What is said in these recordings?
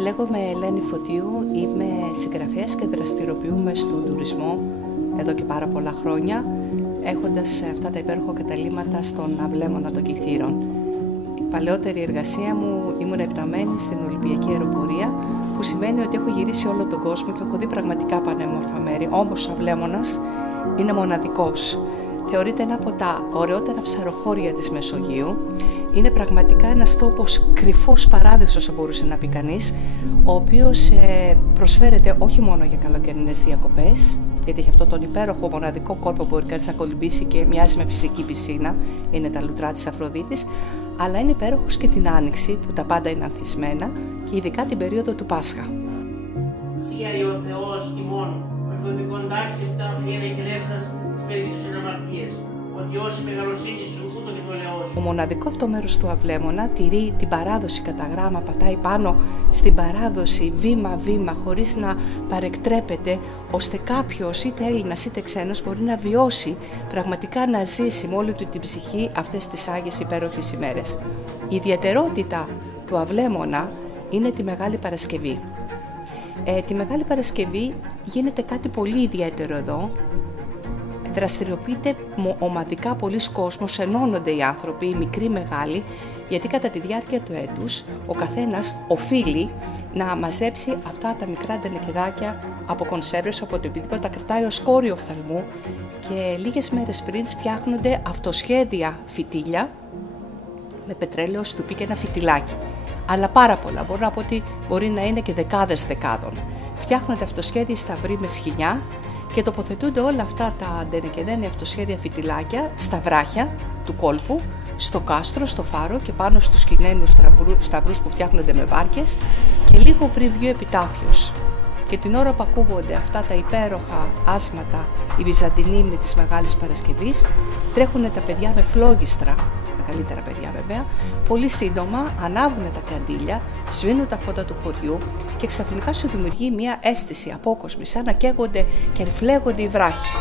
Λέγομαι Ελένη Φωτίου, είμαι συγγραφέας και δραστηριοποιούμε στον τουρισμό εδώ και πάρα πολλά χρόνια, έχοντας αυτά τα υπέροχα καταλύματα στον αυλέμονα των Κιθήρων. Η παλαιότερη εργασία μου ήμουν επιταμένη στην Ολυμπιακή Αεροπορία, που σημαίνει ότι έχω γυρίσει όλο τον κόσμο και έχω δει πραγματικά πανέμορφα μέρη. Όμως ο αυλέμονας είναι μοναδικός. Θεωρείται ένα από τα ωραιότερα ψαροχώρια της Μεσογείου. Είναι πραγματικά ένας τόπος κρυφός παράδεισος, θα μπορούσε να πει κανείς, ο οποίος προσφέρεται όχι μόνο για καλοκαιρινές διακοπές, γιατί έχει αυτό τον υπέροχο μοναδικό κόλπο που μπορεί κανείς να κολυμπήσει και μοιάζει με φυσική πισίνα, είναι τα λουτρά της Αφροδίτης, αλλά είναι υπέροχος και την Άνοιξη που τα πάντα είναι ανθισμένα και ειδικά την περίοδο του Πάσχα. Συγχαρεί ο Θεός ημών, ο 77 αφιένε και λεύσας στις περίπτωσης αμαρτίες, ότι όσοι μεγαλοσύνη σου ούτω και το λαιό σου. Το μοναδικό αυτό μέρος του αυλέμονα τηρεί την παράδοση κατά γράμμα, πατάει πάνω στην παράδοση βήμα-βήμα χωρίς να παρεκτρέπεται, ώστε κάποιος είτε Έλληνας είτε ξένος μπορεί να βιώσει, πραγματικά να ζήσει με όλη του την ψυχή αυτές τις άγιες υπέροχες ημέρες. Η ιδιαιτερότητα του αυλέμονα είναι τη Μεγάλη Παρασκευή. Τη Μεγάλη Παρασκευή γίνεται κάτι πολύ ιδιαίτερο εδώ. Δραστηριοποιείται ομαδικά πολλοί κόσμος, ενώνονται οι άνθρωποι, οι μικροί, οι μεγάλοι, γιατί κατά τη διάρκεια του έτους ο καθένας οφείλει να μαζέψει αυτά τα μικρά ντενεκεδάκια από κονσέρβες, από το οτιδήποτε, τα κρατάει ως κόριο οφθαλμού και λίγες μέρες πριν φτιάχνονται αυτοσχέδια φυτίλια με πετρέλαιο, στουπί και ένα φυτιλάκι. Αλλά πάρα πολλά, μπορώ να πω ότι μπορεί να είναι και δεκάδες δεκάδων. Φτιάχνονται αυτοσχέδιοι σταυροί με σχοινιά και τοποθετούνται όλα αυτά τα ντενεκεδένια αυτοσχέδια φυτιλάκια στα βράχια του κόλπου, στο κάστρο, στο φάρο και πάνω στους σκηνένους σταυρούς που φτιάχνονται με βάρκες και λίγο πριν βγει ο επιτάφιος. Και την ώρα που ακούγονται αυτά τα υπέροχα άσματα, η βυζαντινή ύμνη της Μεγάλης Παρασκευής, τρέχουν τα παιδιά με φλόγιστρα, μεγαλύτερα παιδιά βέβαια, πολύ σύντομα ανάβουν τα καντήλια, σβήνουν τα φώτα του χωριού και ξαφνικά σου δημιουργεί μια αίσθηση απόκοσμη, σαν να καίγονται και φλέγονται οι βράχοι.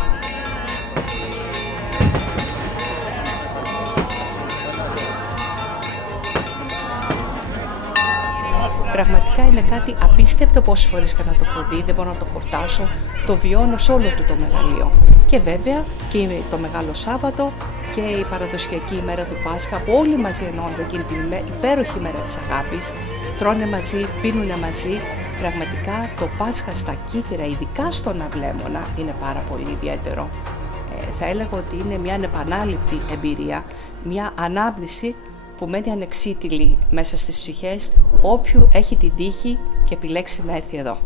Πραγματικά είναι κάτι απίστευτο, πόσες φορές και να το έχω δει, δεν μπορώ να το χορτάσω, το βιώνω σε όλο του το μεγαλείο. Και βέβαια και το Μεγάλο Σάββατο και η παραδοσιακή ημέρα του Πάσχα, που όλοι μαζί ενώνονται εκείνη την υπέροχη ημέρα της αγάπης, τρώνε μαζί, πίνουνε μαζί. Πραγματικά το Πάσχα στα Κύθυρα, ειδικά στον αυλέμονα, είναι πάρα πολύ ιδιαίτερο. Θα έλεγα ότι είναι μια ανεπανάληπτη εμπειρία, μια ανάμνηση που μένει ανεξίτηλη μέσα στις ψυχές όποιου έχει την τύχη και επιλέξει να έρθει εδώ.